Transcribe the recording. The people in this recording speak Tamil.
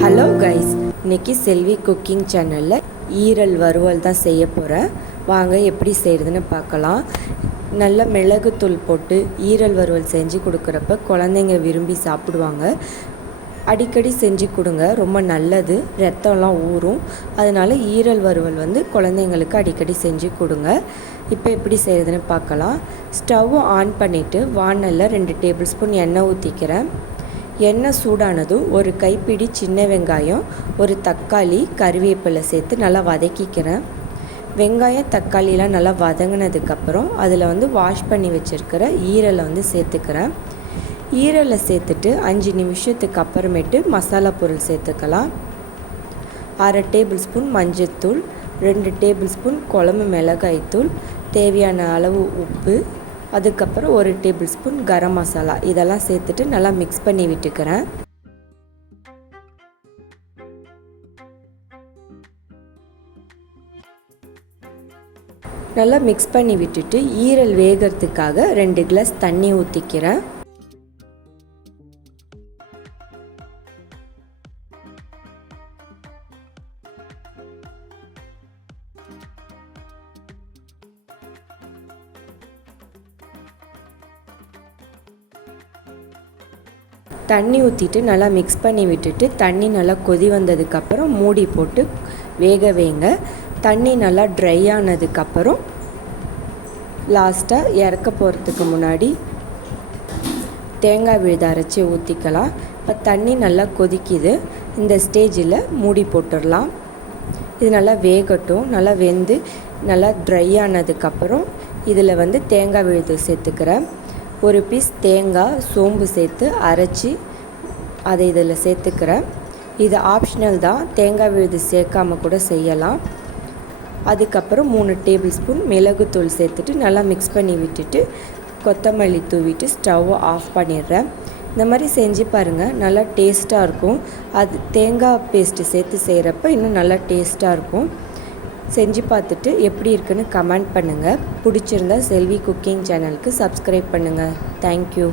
ஹலோ கைஸ், இன்றைக்கி செல்வி குக்கிங் சேனலில் ஈரல் வறுவல் தான் செய்ய போகிறேன். வாங்க எப்படி செய்கிறதுன்னு பார்க்கலாம். நல்ல மிளகுத்தூள் போட்டு ஈரல் வறுவல் செஞ்சு கொடுக்குறப்ப குழந்தைங்க விரும்பி சாப்பிடுவாங்க. அடிக்கடி செஞ்சு கொடுங்க, ரொம்ப நல்லது. ரத்தம்லாம் ஊறும். அதனால் ஈரல் வறுவல் குழந்தைங்களுக்கு அடிக்கடி செஞ்சு கொடுங்க. இப்போ எப்படி செய்கிறதுன்னு பார்க்கலாம். ஸ்டவ் ஆன் பண்ணிவிட்டு வானலில் 2 டேபிள் ஸ்பூன் எண்ணெய் ஊற்றிக்கிறேன். எண்ணெய் சூடானதும் ஒரு கைப்பிடி சின்ன வெங்காயம், ஒரு தக்காளி, கறிவேப்பிலை சேர்த்து நல்லா வதக்கிக்கிறேன். வெங்காயம் தக்காளிலாம் நல்லா வதங்கினதுக்கப்புறம் அதில் வாஷ் பண்ணி வச்சுருக்கிற ஈரலை சேர்த்துக்கிறேன். ஈரலை சேர்த்துட்டு 5 நிமிஷத்துக்கு அப்புறமேட்டு மசாலா பொருள் சேர்த்துக்கலாம். 1/2 டேபிள் ஸ்பூன் மஞ்சள்தூள், 2 டேபிள் ஸ்பூன் குழம்பு மிளகாய்த்தூள், தேவையான அளவு உப்பு, அதுக்கப்புறம் 1 டேபிள் ஸ்பூன் கரம் மசாலா, இதெல்லாம் சேர்த்துட்டு நல்லா மிக்ஸ் பண்ணி விட்டுக்கிறேன். நல்லா மிக்ஸ் பண்ணி விட்டுட்டு ஈரல் வேகிறதுக்காக 2 கிளாஸ் தண்ணி ஊற்றிக்கிறேன். தண்ணி ஊற்றிட்டு நல்லா மிக்ஸ் பண்ணி விட்டுட்டு தண்ணி நல்லா கொதி வந்ததுக்கப்புறம் மூடி போட்டு வேக வைங்க. தண்ணி நல்லா ட்ரை ஆனதுக்கப்புறம் லாஸ்ட்டாக இறக்க போகிறதுக்கு முன்னாடி தேங்காய் விழுது அரைச்சி ஊற்றிக்கலாம். இப்போ தண்ணி நல்லா கொதிக்குது. இந்த ஸ்டேஜில் மூடி போட்டுடலாம். இது நல்லா வேகட்டும். நல்லா வெந்து நல்லா ட்ரை ஆனதுக்கப்புறம் இதில் தேங்காய் விழுது சேர்த்துக்கிறேன். ஒரு பீஸ் தேங்காய் சோம்பு சேர்த்து அரைச்சி அதை இதில் சேர்த்துக்கிறேன். இது ஆப்ஷனல் தான், தேங்காய் விழுது சேர்க்காமல் கூட செய்யலாம். அதுக்கப்புறம் 3 டேபிள் ஸ்பூன் மிளகுத்தூள் சேர்த்துட்டு நல்லா மிக்ஸ் பண்ணி விட்டுட்டு கொத்தமல்லி தூவிட்டு ஸ்டவ்வை ஆஃப் பண்ணிடுறேன். இந்த மாதிரி செஞ்சு பாருங்கள், நல்லா டேஸ்ட்டாக இருக்கும். அது தேங்காய் பேஸ்ட்டு சேர்த்து செய்கிறப்ப இன்னும் நல்லா டேஸ்ட்டாக இருக்கும். செஞ்சு பார்த்துட்டு எப்படி இருக்குன்னு கமெண்ட் பண்ணுங்கள். பிடிச்சிருந்தா செல்வி குக்கிங் சேனலுக்கு சப்ஸ்கிரைப் பண்ணுங்கள். தேங்க்யூ.